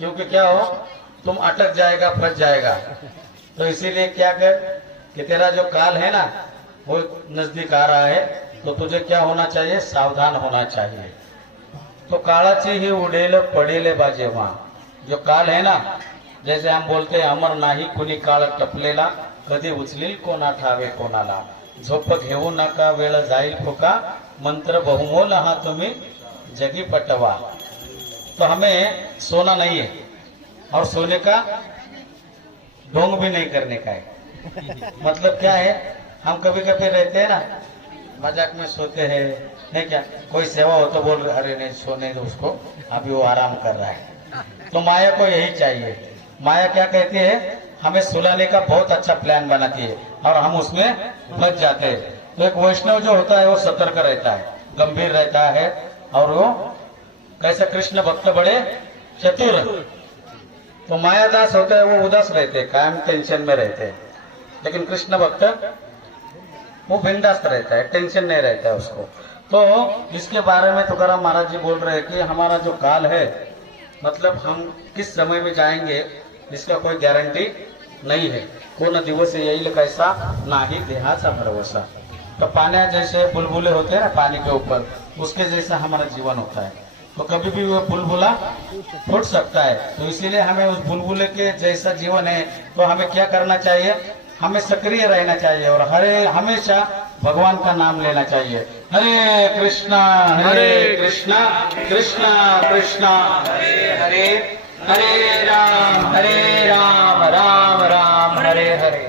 क्योंकि क्या हो, तुम अटक जाएगा, फंस जाएगा। तो इसीलिए क्या कर कि तेरा जो काल है ना वो नजदीक आ रहा है, तो तुझे क्या होना चाहिए, सावधान होना चाहिए। तो काळाची ही उडेल पडेले बाजे वहाँ, जो काल है ना, जैसे हम बोलते हैं अमर नाही कुणी काळ टपलेला, कधी उचलील कोणा ठावे कोणाला, झोप घेऊ नका वेळ जाईल फुका, मंत्र बहुमोल हा तुम्ही जगी पटवा। तो हमें सोना नहीं है और सोने का ढोंग भी नहीं करने का है। मतलब क्या है, हम कभी कभी रहते हैं ना मजाक में सोते हैं, नहीं क्या, कोई सेवा हो तो बोल अरे नहीं सोने दो उसको, अभी वो आराम कर रहा है। तो माया को यही चाहिए। माया क्या कहती है, हमें सुलाने का बहुत अच्छा प्लान बनाती है और हम उसमें फंस जाते हैं। तो एक वैष्णव जो होता है वो सतर्क रहता है, गंभीर रहता है, और वो कैसे कृष्ण भक्त बड़े चतुर। तो मायादास होते हैं वो उदास रहते हैं, कायम टेंशन में रहते हैं, लेकिन कृष्ण भक्त वो बिंदास रहता है, टेंशन नहीं रहता है उसको। तो इसके बारे में तुकाराम महाराज जी बोल रहे हैं कि हमारा जो काल है, मतलब हम किस समय में जाएंगे इसका कोई गारंटी नहीं है। कोण दिवस येईल कैसा नाही देहाचा भरवसा। तो पानी जैसे बुलबुले होते हैं ना पानी के ऊपर, उसके जैसा हमारा जीवन होता है। तो कभी भी वो बुलबुला फूट सकता है। तो इसीलिए हमें उस बुलबुले के जैसा जीवन है, तो हमें क्या करना चाहिए, हमें सक्रिय रहना चाहिए और हमेशा भगवान का नाम लेना चाहिए। हरे कृष्णा कृष्णा कृष्णा हरे हरे, हरे राम राम राम हरे हरे।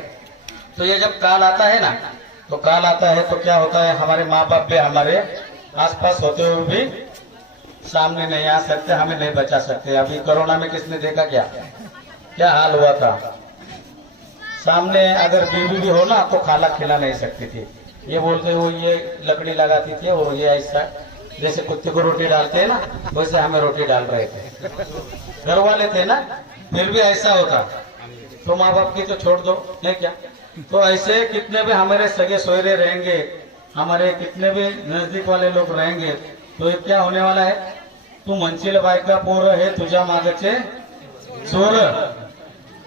तो ये जब काल आता है ना, तो काल आता है तो क्या होता है, हमारे माँ बाप भी हमारे आसपास होते हुए भी सामने नहीं आ सकते, हमें नहीं बचा सकते। अभी कोरोना में किसने देखा क्या हाल हुआ था। सामने अगर बीवी भी हो ना तो खाना खिला नहीं सकती थी, ये बोलते हो ये लकड़ी लगाती थी और ये ऐसा जैसे कुत्ते को रोटी डालते हैं ना वैसे हमें रोटी डाल रहे थे, घर वाले थे ना, फिर भी ऐसा होता। तो माँ बाप की तो छोड़ दो, नहीं क्या। तो ऐसे कितने भी हमारे सगे सोयरे रहेंगे, हमारे कितने भी नजदीक वाले लोग रहेंगे, तो ये क्या होने वाला है, तू म्हणशील बायका पोर है तुझा मागचे चोर।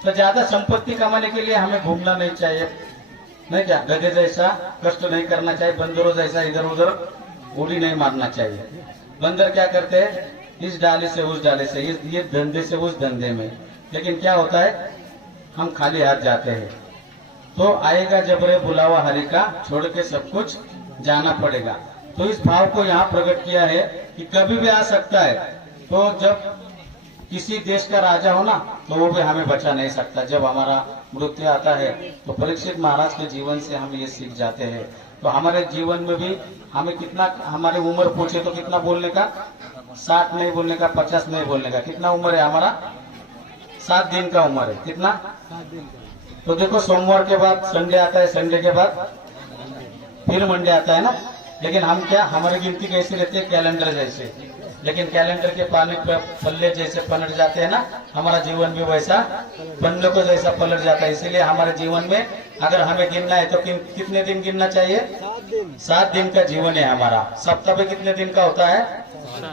तो ज्यादा संपत्ति कमाने के लिए हमें घूमना नहीं चाहिए, नहीं क्या, गधे जैसा कष्ट नहीं करना चाहिए, बंदरों जैसा इधर उधर उड़ी नहीं मारना चाहिए। बंदर क्या करते हैं, इस डाली से उस डाली से, ये धंधे से उस धंधे में, लेकिन क्या होता है, हम खाली हाथ जाते हैं। तो आएगा जब रे बुलावा हरि का, छोड़ के सब कुछ जाना पड़ेगा। तो इस भाव को यहाँ प्रकट किया है कि कभी भी आ सकता है। तो जब किसी देश का राजा हो ना तो वो भी हमें बचा नहीं सकता। जब हमारा मृत्यु आता है तो परीक्षित महाराज के जीवन से हम ये सीख जाते हैं। तो हमारे जीवन में भी हमें कितना, हमारी उम्र पूछे तो कितना बोलने का, 60 नहीं बोलने का, 50 नहीं बोलने का। कितना उम्र है हमारा, 7 दिन का उम्र है। कितना, 7 दिन का। तो देखो सोमवार के बाद संडे आता है, संडे के बाद फिर मंडे आता है ना। लेकिन हम क्या, हमारी गिनती कैसी रहती है, कैलेंडर जैसे। लेकिन कैलेंडर के पानी पे पल्ले जैसे पलट जाते हैं ना, हमारा जीवन भी वैसा पन्ने को जैसा पलट जाता है। इसीलिए हमारे जीवन में अगर हमें गिनना है तो कितने दिन गिनना चाहिए, 7 दिन का जीवन है हमारा। सप्ताह में कितने दिन का होता है,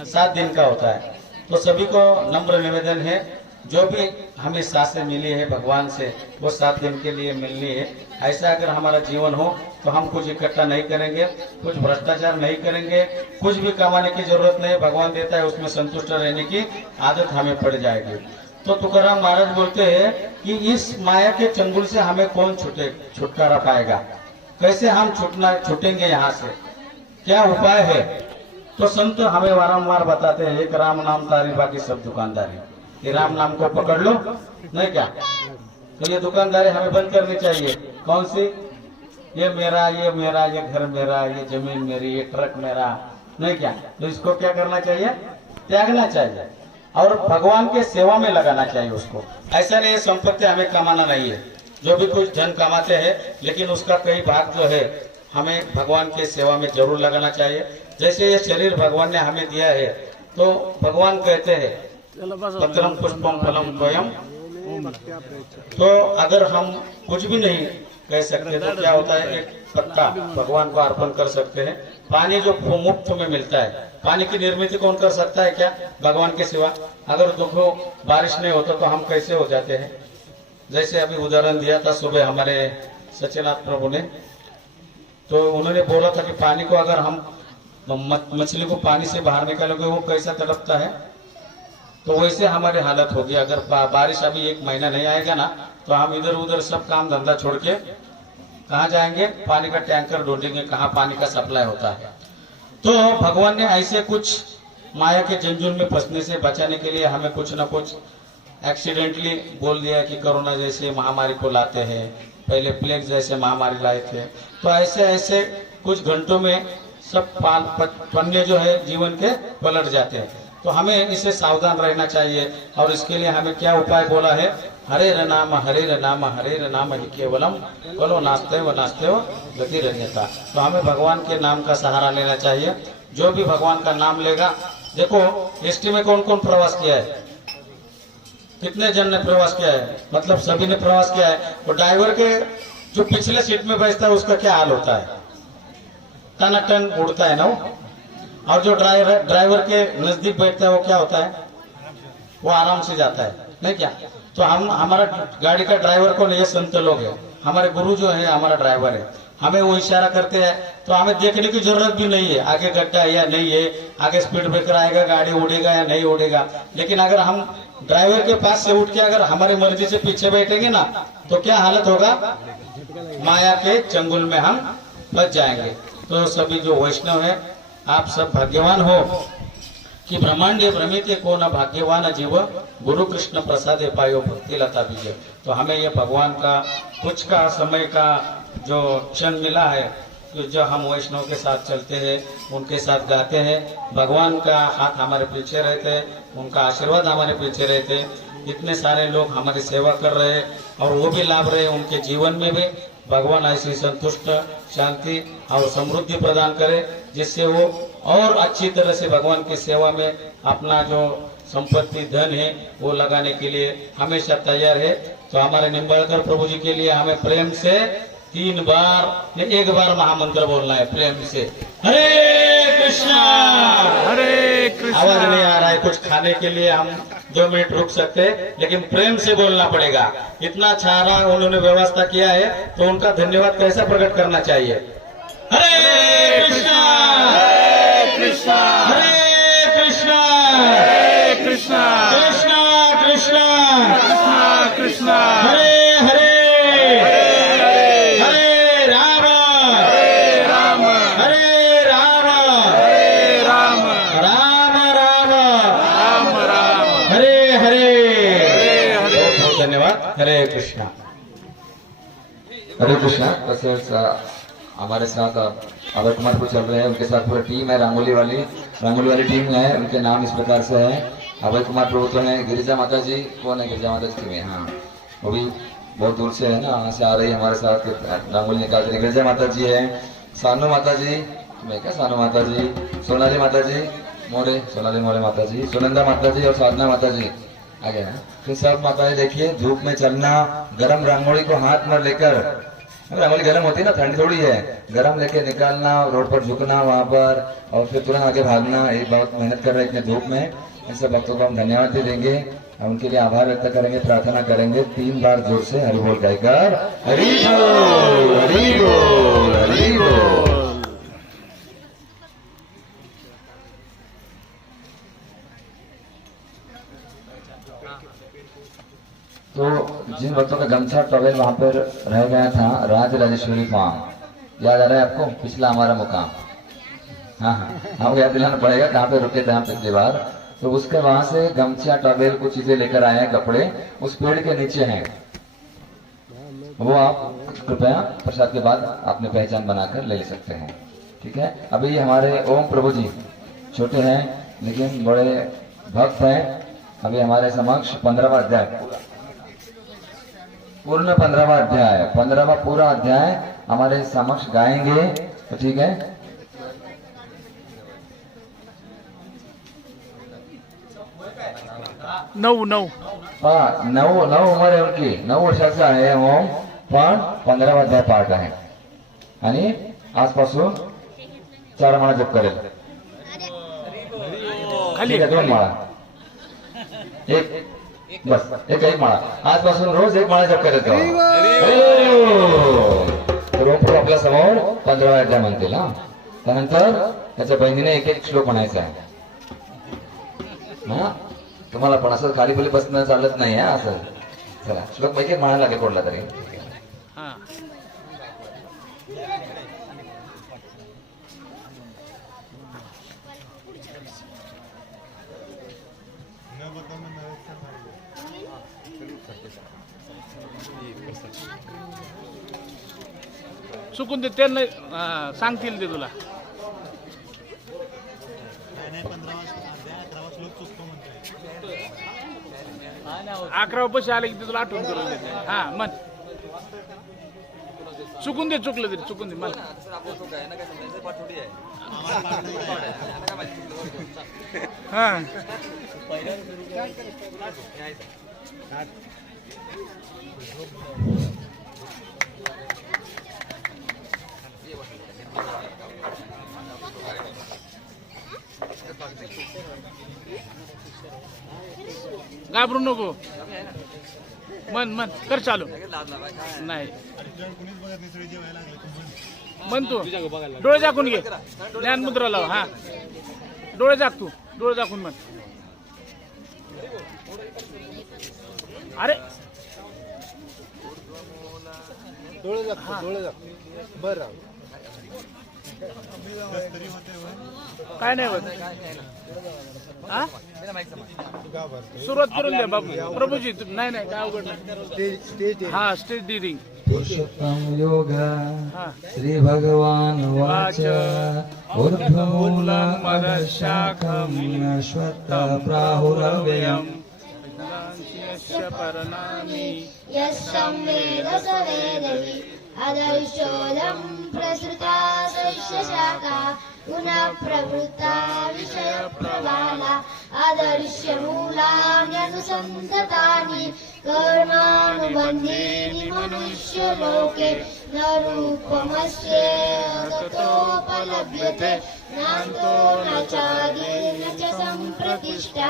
7 दिन का होता है। तो सभी को नम्र निवेदन है, जो भी हमें सांसें मिली है भगवान से वो 7 दिन के लिए मिलनी है। ऐसा अगर हमारा जीवन हो तो हम कुछ इकट्ठा नहीं करेंगे, कुछ भ्रष्टाचार नहीं करेंगे, कुछ भी कमाने की जरूरत नहीं, भगवान देता है उसमें संतुष्ट रहने की आदत हमें पड़ जाएगी। तो तुकाराम महाराज बोलते हैं कि इस माया के चंगुल से हमें कौन छुटकारा पाएगा, कैसे हम छूटेंगे यहाँ से, क्या उपाय है। तो संत हमें वारंवार बताते हैं, एक राम नाम तारी बाकी सब दुकानदारी। ये राम नाम को पकड़ लो, नहीं क्या। तो ये दुकानदारी हमें बंद करनी चाहिए। कौन सी, ये मेरा, ये मेरा, ये घर मेरा, ये जमीन मेरी, ये ट्रक मेरा, नहीं क्या। तो इसको क्या करना चाहिए, त्यागना चाहिए और भगवान के सेवा में लगाना चाहिए उसको। ऐसा नहीं संपत्ति हमें कमाना नहीं है, जो भी कुछ धन कमाते हैं लेकिन उसका कई भाग जो है हमें भगवान के सेवा में जरूर लगाना चाहिए। जैसे ये शरीर भगवान ने हमें दिया है, तो भगवान कहते हैं पत्रम पुष्पम फलम स्वयं। तो अगर हम कुछ भी नहीं कह सकते हैं। तो क्या होता है, एक पत्ता भगवान को अर्पण कर सकते हैं। पानी जो मुफ्त में मिलता है, पानी की निर्मित कौन कर सकता है क्या, भगवान के सिवा। अगर देखो बारिश नहीं होता तो हम कैसे हो जाते हैं। जैसे अभी उदाहरण दिया था सुबह हमारे सचिनाथ प्रभु ने, तो उन्होंने बोला था कि पानी को अगर हम मछली को पानी से बाहर निकालोगे वो कैसा तड़पता है, तो वैसे हमारी हालत होगी। अगर बारिश अभी 1 महीना नहीं आएगा ना, तो हम इधर उधर सब काम धंधा छोड़ के कहाँ जाएंगे, पानी का टैंकर ढूंढेंगे कहाँ पानी का सप्लाई होता है। तो भगवान ने ऐसे कुछ माया के जंजुल में फंसने से बचाने के लिए हमें कुछ ना कुछ एक्सीडेंटली बोल दिया कि कोरोना जैसे महामारी को लाते हैं, पहले प्लेग जैसे महामारी लाए थे। तो ऐसे ऐसे कुछ घंटों में सब पन्ने जो है जीवन के पलट जाते हैं। तो हमें इससे सावधान रहना चाहिए। और इसके लिए हमें क्या उपाय बोला है, हरे र नाम ही केवलम बोलो नास्ते व गति रन्यता। तो हमें भगवान के नाम का सहारा लेना चाहिए। जो भी भगवान का नाम लेगा, देखो एसटी में कौन कौन प्रवास किया है, कितने जन ने प्रवास किया है, मतलब सभी ने प्रवास किया है। वो ड्राइवर के जो पिछले सीट में बैठता है उसका क्या हाल होता है, टन उड़ता है ना वो। और जो ड्राइवर के नजदीक बैठता है वो क्या होता है, वो आराम से जाता है, नहीं क्या। तो हम हमारा गाड़ी का ड्राइवर कौन है, ये संत लोग है, हमारे गुरु जो है हमारा ड्राइवर है। हमें वो इशारा करते हैं तो हमें देखने की जरूरत भी नहीं है आगे गड्ढा है या नहीं है, आगे स्पीड ब्रेकर आएगा, गाड़ी उड़ेगा या नहीं उड़ेगा। लेकिन अगर हम ड्राइवर के पास से उठ के अगर हमारी मर्जी से पीछे बैठेंगे ना, तो क्या हालत होगा, माया के चंगुल में हम फंस जाएंगे। तो सभी जो वैष्णव है, आप सब भाग्यवान हो कि ब्रह्मांडे भ्रमिते को न भाग्यवान जीव, गुरु कृष्ण प्रसादे पायो भक्ति लता बीजे। तो हमें ये भगवान का कुछ का समय का जो क्षण मिला है, तो जो हम वैष्णव के साथ चलते हैं, उनके साथ गाते हैं, भगवान का हाथ हमारे पीछे रहते हैं, उनका आशीर्वाद हमारे पीछे रहते हैं। इतने सारे लोग हमारी सेवा कर रहे हैं और वो भी लाभ रहे, उनके जीवन में भी भगवान ऐसी संतुष्ट, शांति और समृद्धि प्रदान करे, जिससे वो और अच्छी तरह से भगवान की सेवा में अपना जो संपत्ति धन है वो लगाने के लिए हमेशा तैयार है। तो हमारे निम्बाड़कर प्रभु जी के लिए हमें प्रेम से 3 बार या 1 बार महामंत्र बोलना है, प्रेम से हरे कृष्णा हरे कृष्णा। आवाज नहीं आ रहा है, कुछ खाने के लिए हम 2 मिनट रुक सकते हैं, लेकिन प्रेम से बोलना पड़ेगा। इतना सारा उन्होंने व्यवस्था किया है, तो उनका धन्यवाद कैसा प्रकट करना चाहिए। हरे कृष्णा हरे कृष्णा हरे कृष्णा हरे कृष्णा कृष्णा कृष्णा कृष्णा कृष्णा हरे हरे हरे हरे राम राम हरे राम हरे राम राम राम राम राम हरे हरे। हरे हरे। बहुत धन्यवाद। हरे कृष्णा हरे कृष्णा। तसेच हमारे साथ अभय कुमार को चल रहे हैं, उनके साथ पूरी टीम है, रंगोली वाली टीम है। उनके नाम इस प्रकार से है, अभय कुमार प्रभु तो है, गिरिजा माता जी कौन है, गिरिजा माता जी में, हाँ वो भी बहुत दूर से है ना, वहाँ से आ रही है हमारे साथ रंगोली निकाल रही। गिरिजा माता जी है, सानू माता जी, मैं क्या सानू माता जी, सोनाली माता जी मोरे, सोनाली मोरे माता जी, सुनंदा माता जी और साधना माता जी आ गए हैं। फिर सब माताएं देखिए, धूप में चलना, गरम रंगोली को हाथ में लेकर, रंगोली गर्म होती है ना, ठंडी थोड़ी है, गरम लेके निकालना, रोड पर झुकना वहां पर, और फिर तुरंत आगे भागना। ये बहुत मेहनत कर रहे हैं इतने धूप में। इन सब भक्तों को हम धन्यवाद भी देंगे, उनके लिए आभार व्यक्त करेंगे, प्रार्थना करेंगे। 3 बार जोर से हरि बोल गायकर हरि बोल हरि बोल हरि बोल। तो जिन भक्तों का गमछा टॉवेल वहां पर रह गया था, राज राजेश्वरी फार्म याद आ रहा है आपको, पिछला हमारा मुकाम, हाँ आपको याद दिलाना पड़ेगा कहाँ पे रुके थे हम पिछली बार। तो उसके वहां से गमछा टॉवेल कुछ चीजें लेकर आए हैं, कपड़े उस पेड़ के नीचे हैं, वो आप कृपया प्रसाद के बाद अपनी पहचान बनाकर ले सकते हैं, ठीक है। अभी हमारे ओम प्रभु जी छोटे हैं लेकिन बड़े भक्त हैं। अभी हमारे समक्ष 15वां अध्याय, पूर्ण 15वां अध्याय, 15वां पूरा अध्याय हमारे समक्ष गाएंगे, तो ठीक है। नऊ 9 उम्र है उनकी, 9 वर्षाचा आहे ओम, पण 15वा अध्याय पाठ आहे आणि आजपासून 4 माळा जप करेल. खाली ठीक आहे, 2 माळा एक बस एक माळा आजपासून रोज 1 माळा जप करेल. रोमपूर आपल्या समोर 15वा अध्याय म्हणतील. हा त्यानंतर त्याच्या बहिणीने एक श्लोक म्हणायचा आहे. हा तुम्हाला पण असं खाली खोली बसणं चालत नाही. हा असं चला श्लोक पैकी म्हणायला लागेल कोणला तरी. हा चुकून ते त्यांना सांगतील ते तुला. 11 पैसे आले की ते तुला आठवण करून देते. हा मन चुकून दे, चुकलं तरी चुकून दे मला. हा घाबरू नको. मन मन कर चालू. नाही मन तू डोळे झाकून घे. ज्ञान मुद्रा लाव. हा डोळे झाक, तू डोळे झाकून मन. अरे डोळे जात डोळे जात बरं काय नाही होत. हा सुरुवात करून द्या बाबू. प्रभूजी नाही नाही काय अवघड नाही. स्टेज हा स्टेज डिडिंग. पुरुषोत्तम योगा हा श्री भगवान वाच ऊर्ध्वमूलम् मदशाखम् अश्वत्थः प्राहुरव्ययम् यस्य परनामी यस्सं वेद स वेदवि अदर्शोऽयं प्रसृता सस्यशाखा पुनः प्रवृत्ता विषयप्रवाला आदर्शमूलान्यनुसन्ततानि कर्मानुबन्धीनि मनुष्यलोके न रूपमस्य ततोपलभ्यते नान्तो न चादिर्न च सम्प्रतिष्ठा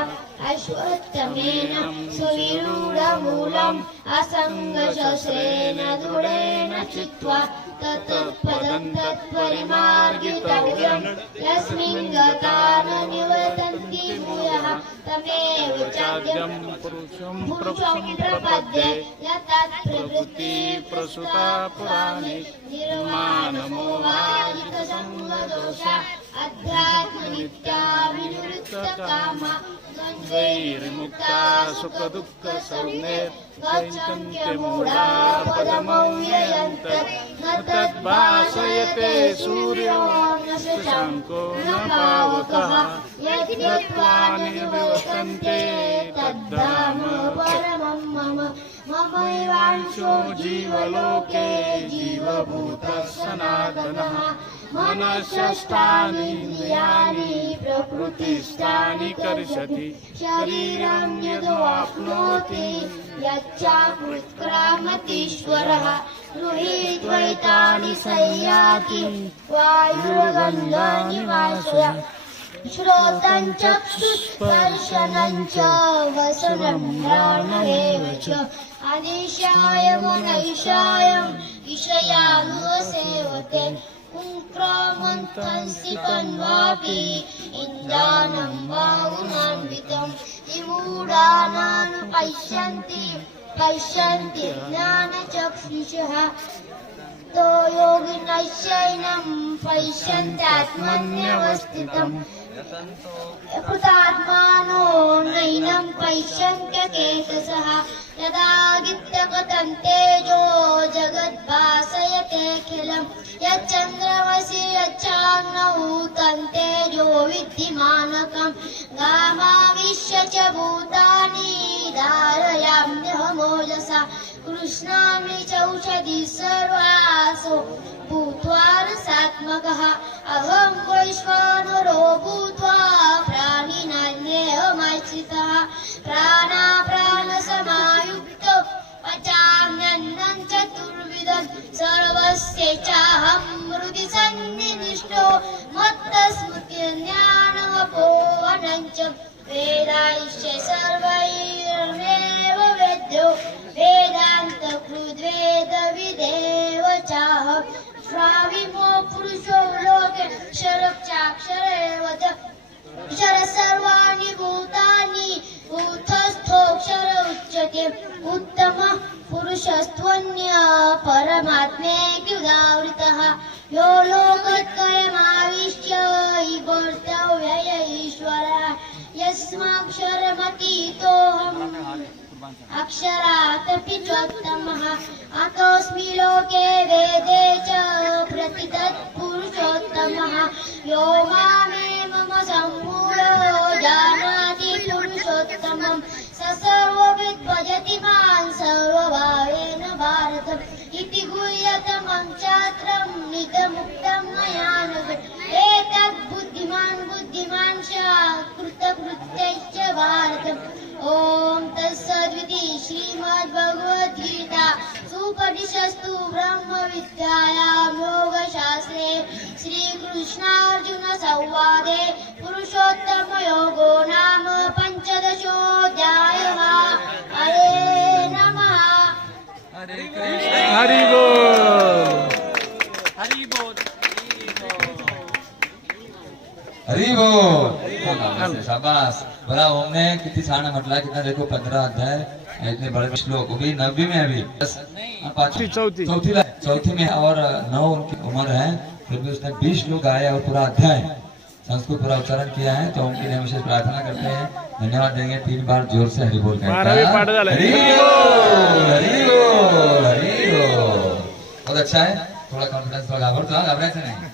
अश्वत्थमेन सुविरूढमूलम् असङ्गशस्त्रेण दृढेन चित्वा तत्पदं तत्परिमार्गितव्यम् यस्मिन् गता न निवर्तन्ति भूयः तमेव चाद्यं पुरुषं पुरुषं प्रपद्ये यतत् प्रवृत्ति प्रसुता पुराणे निर्माणमोहादितसङ्गदोषा अध्यात्मनित्या विनिवृत्तकामा द्वैर्मुक्ता सुखदुःख सौन्यैर्गच्छन्त्यमूढा पदमव्ययन्त न तद्भासयते सूर्यो न शशाङ्को न पावकः यद्गत्वा निवर्तन्ते तद्धाम परमं मम ममैवांशो जीवलोके जीवभूतः सनातनः मनःषष्ठानीन्द्रियाणि प्रकृतिस्थानि कर्षति शरीरं यद्वाप्नोति यच्चाकृत्क्रामतीश्वरः गृहीत्वैतानि संयाति वायुर्गन्धानि वासय श्रोतं चक्षुस्पर्शनं च वसनं घ्राणमेव च अनिशायमनैशायम् ईशयानुसेवते उन्क्रामन्तंसिकन्वापि इन्द्रानं बाहुनान्वितम् इमूढानान् पश्यन्ति ज्ञानचक्षुषः तो योगिनश्चैनं पश्यन्त्यात्मन्यवस्थितम् कृतात्मानो नैनं पश्यन्त्यकेतसः यदादित्यगतं तेजो जगद्भासयतेऽखिलम् यच्चन्द्रमसि यच्चाग्नौ तन्तेजो विद्धिमानकम् गामाविश्य च भूतानि धारयाम्यहमोजसा कृष्णामि चौषधि सर्वासो भूत्वा रसात्मकः अहं वैश्वानरो भूत्वा प्राणिनान्येऽहमाश्रितः प्राणाप्राणसमायुक्तो पचाम्यन्नं चतुर्विधम् पञ्चम वेदाश्च सर्वैर्मेव वेद्यो वेदान्तकृद्वेदविदेव चाह श्राविमो पुरुषो लोके क्षरक्षाक्षरेव च क्षर सर्वाणि भूतानि भूतस्थोऽक्षर उच्यते उत्तमः पुरुषस्त्वन्य परमात्मेत्युदावृतः यो लोकत्रयमाविश्य विवर्तव्य ईश्वरः यस्माक्षरमतीतोऽहम् अक्षरादपि चोत्तमः अतोऽस्मि लोके वेदे च प्रतितत् पुरुषोत्तमः यो मामेव सम्मूढो जानाति पुरुषोत्तमं स सर्वविद् भजति मां सर्वभावेन भारत इति गुह्यतमं चात्रं नितमुक्तं मया नघ एतत् बुद्धिमान् च कृतकृत्यश्च भारत ॐ तत्सदिति श्रीमद्भगवद्गीता सुपनिषत्सु ब्रह्मविद्यायां योगशास्त्रे श्रीकृष्णार्जुन संवादे पुरुषोत्तमयोगो नाम पञ्चदशोऽध्यायः हरे नमः हरि बोल. हरी बोल. शाबास. बड़ा ओम ने किती छान म्हटला कितना देखो 15 अध्याय इतने बड़े श्लोक भी 90 में अभी चौथी में और 9 उनकी उम्र है फिर भी उसने 20 श्लोक गाए और पूरा अध्याय संस्कृत पूरा उच्चारण किया है तो उनके लिए विशेष प्रार्थना करते हैं धन्यवाद देंगे 3 बार जोर से हरि बोल बहुत अच्छा है थोड़ा कॉन्फिडेंस थोड़ा घबराए नहीं